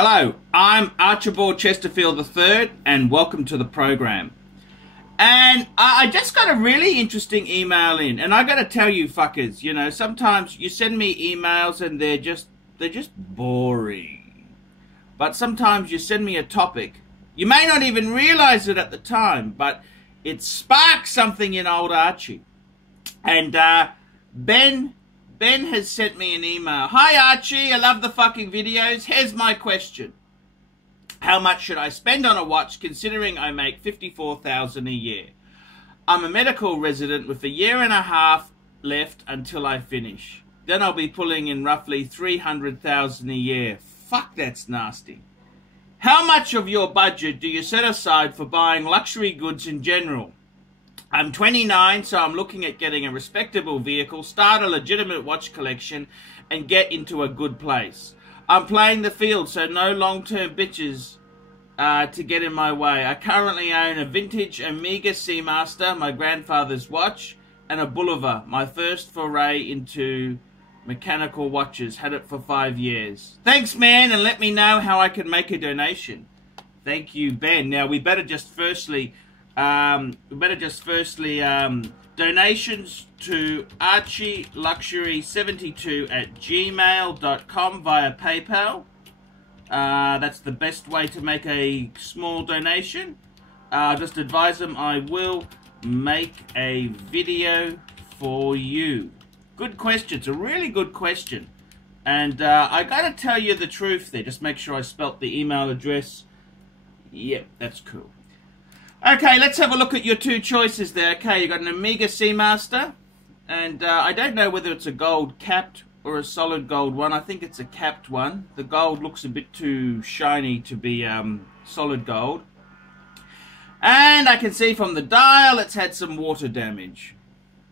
Hello, I'm Archibald Chesterfield III, and welcome to the program. And I just got a really interesting email in, and I got to tell you fuckers, you know, sometimes you send me emails and they're just boring. But sometimes you send me a topic, you may not even realize it at the time, but it sparks something in old Archie. And Ben has sent me an email. Hi Archie, I love the fucking videos. Here's my question. How much should I spend on a watch considering I make $54,000 a year? I'm a medical resident with a year and a half left until I finish. Then I'll be pulling in roughly $300,000 a year. Fuck, that's nasty. How much of your budget do you set aside for buying luxury goods in general? I'm 29, so I'm looking at getting a respectable vehicle, start a legitimate watch collection, and get into a good place. I'm playing the field, so no long-term bitches to get in my way. I currently own a vintage Omega Seamaster, my grandfather's watch, and a Bulova, my first foray into mechanical watches. Had it for 5 years. Thanks, man, and let me know how I can make a donation. Think you, Ben. Now, we better just firstly... donations to archieluxury72@gmail.com via PayPal. That's the best way to make a small donation. Just advise them I will make a video for you. Good question. It's a really good question. And I gotta tell you the truth there. Just make sure I spelt the email address. Yep, that's cool. Okay, let's have a look at your two choices there. Okay, you've got an Omega Seamaster, and I don't know whether it's a gold capped or a solid gold one. I think it's a capped one. The gold looks a bit too shiny to be solid gold. And I can see from the dial it's had some water damage.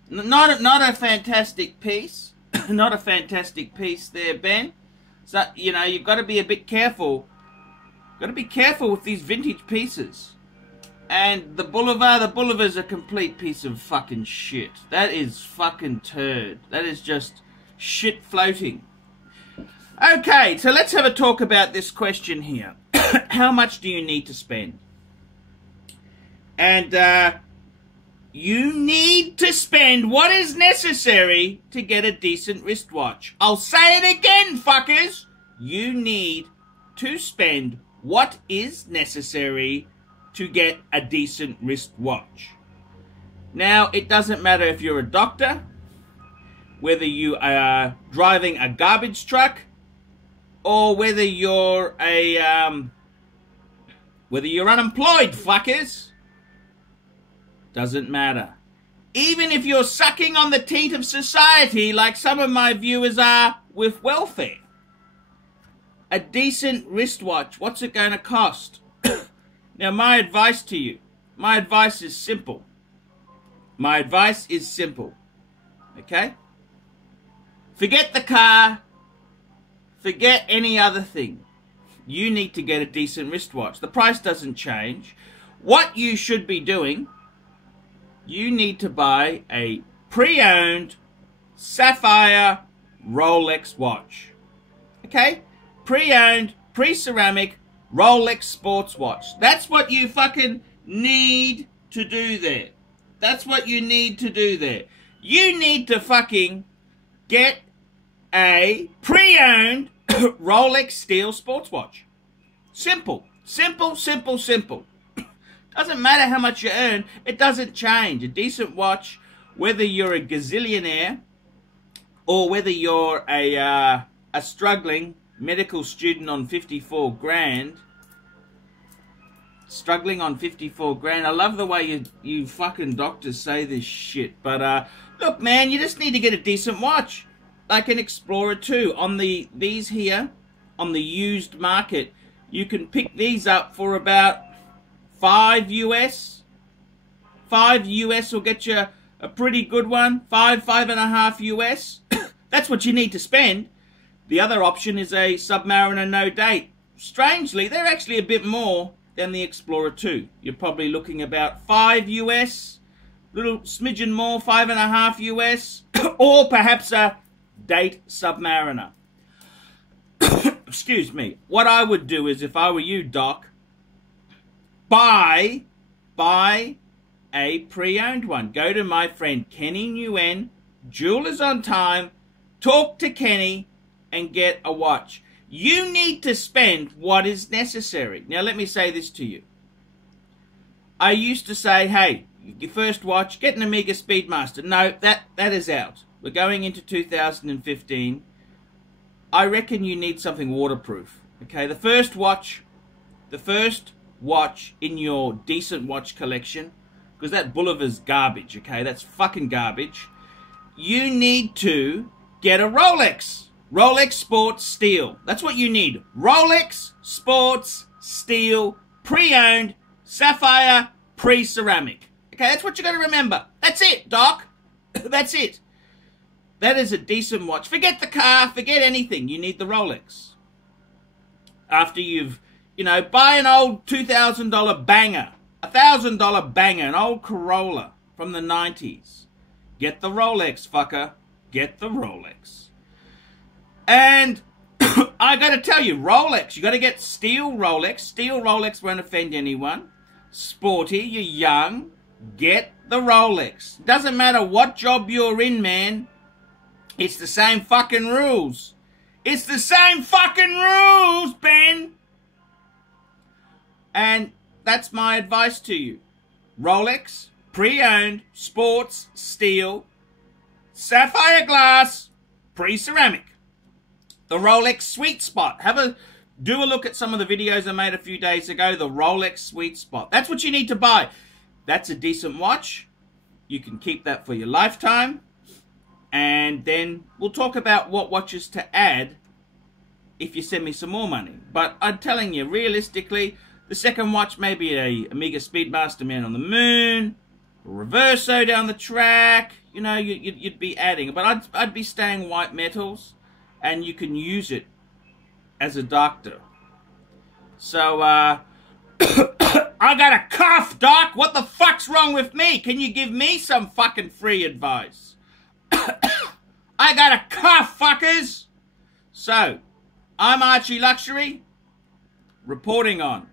Not a fantastic piece. Not a fantastic piece there, Ben. So, you know, you've got to be a bit careful. Got to be careful with these vintage pieces. And the Bolivar's a complete piece of fucking shit. That is fucking turd. That is just shit floating. Okay, so let's have a talk about this question here. How much do you need to spend? And you need to spend what is necessary to get a decent wristwatch. I'll say it again, fuckers. You need to spend what is necessary to get a decent wristwatch. Now, it doesn't matter if you're a doctor, whether you are driving a garbage truck, or whether you're unemployed, fuckers. Doesn't matter. Even if you're sucking on the teat of society, like some of my viewers are with welfare. A decent wristwatch, what's it going to cost? Now, my advice to you, my advice is simple. My advice is simple, okay? Forget the car, forget any other thing. You need to get a decent wristwatch. The price doesn't change. What you should be doing, you need to buy a pre-owned sapphire Rolex watch, okay? Pre-owned, pre-ceramic, Rolex sports watch. That's what you fucking need to do there. That's what you need to do there. You need to fucking get a pre-owned Rolex steel sports watch. Simple. Simple, simple, simple. Doesn't matter how much you earn. It doesn't change. A decent watch, whether you're a gazillionaire or whether you're a struggling medical student on 54 grand. Struggling on 54 grand. I love the way you fucking doctors say this shit. But, look, man, you just need to get a decent watch. Like an Explorer 2. On these here, on the used market, you can pick these up for about $5 US. $5 US will get you a pretty good one. $5.5 US. That's what you need to spend. The other option is a Submariner no date. Strangely, they're actually a bit more than the Explorer 2. You're probably looking about $5 US, little smidgen more, $5.5 US, or perhaps a date Submariner. excuse me, what I would do is, if I were you, Doc, buy a pre-owned one. Go to my friend Kenny Nguyen, Jewelers on Time, talk to Kenny and get a watch. You need to spend what is necessary. Now let me say this to you. I used to say, hey, your first watch, get an Omega Speedmaster. No, that is out. We're going into 2015. I reckon you need something waterproof. Okay, the first watch in your decent watch collection, because that Bolivar's garbage, okay? That's fucking garbage. You need to get a Rolex. Rolex Sports Steel. That's what you need. Rolex Sports Steel, pre-owned, sapphire, pre-ceramic. Okay, that's what you got to remember. That's it, Doc. That's it. That is a decent watch. Forget the car, forget anything. You need the Rolex. After you've, buy an old $2,000 banger, $1,000 banger, an old Corolla from the 90s. Get the Rolex, fucker. Get the Rolex. And I got to tell you, Rolex, you got to get steel Rolex. Steel Rolex won't offend anyone. Sporty, you're young, get the Rolex. Doesn't matter what job you're in, man. It's the same fucking rules. It's the same fucking rules, Ben. And that's my advice to you. Rolex, pre-owned, sports, steel, sapphire glass, pre-ceramic. The Rolex Sweet Spot. Do a look at some of the videos I made a few days ago. The Rolex Sweet Spot. That's what you need to buy. That's a decent watch. You can keep that for your lifetime. And then we'll talk about what watches to add if you send me some more money. But I'm telling you, realistically, the second watch may be a Omega Speedmaster Man on the Moon, a Reverso down the track. You'd be adding. But I'd be staying white metals, and you can use it as a doctor. So, I got a cough, Doc. What the fuck's wrong with me? Can you give me some fucking free advice? I got a cough, fuckers. So, I'm Archie Luxury, reporting on.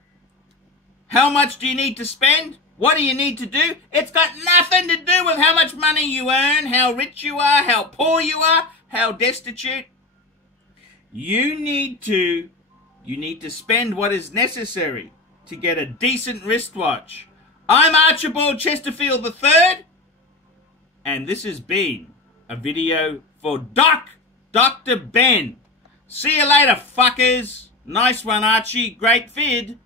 How much do you need to spend? What do you need to do? It's got nothing to do with how much money you earn, how rich you are, how poor you are, how destitute. You need to spend what is necessary to get a decent wristwatch. I'm Archibald Chesterfield III, and this has been a video for Dr. Ben. See you later, fuckers. Nice one, Archie. Great vid.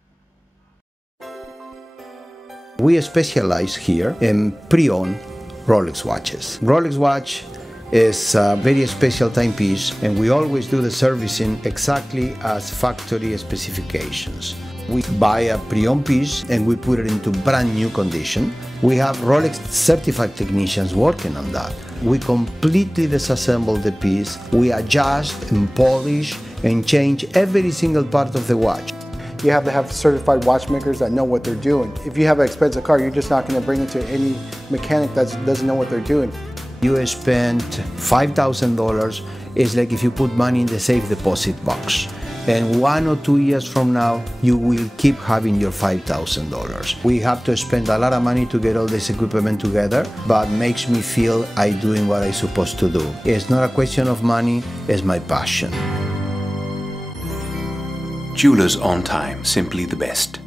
We specialize here in pre-owned Rolex watches. Rolex watch is a very special timepiece, and we always do the servicing exactly as factory specifications. We buy a pre-owned piece and we put it into brand new condition. We have Rolex certified technicians working on that. We completely disassemble the piece, we adjust and polish and change every single part of the watch. You have to have certified watchmakers that know what they're doing. If you have an expensive car, you're just not going to bring it to any mechanic that doesn't know what they're doing. You spend $5,000, it's like if you put money in the safe deposit box. And 1 or 2 years from now, you will keep having your $5,000. We have to spend a lot of money to get all this equipment together, but makes me feel I'm doing what I'm supposed to do. It's not a question of money, it's my passion. Jewelers on Time, simply the best.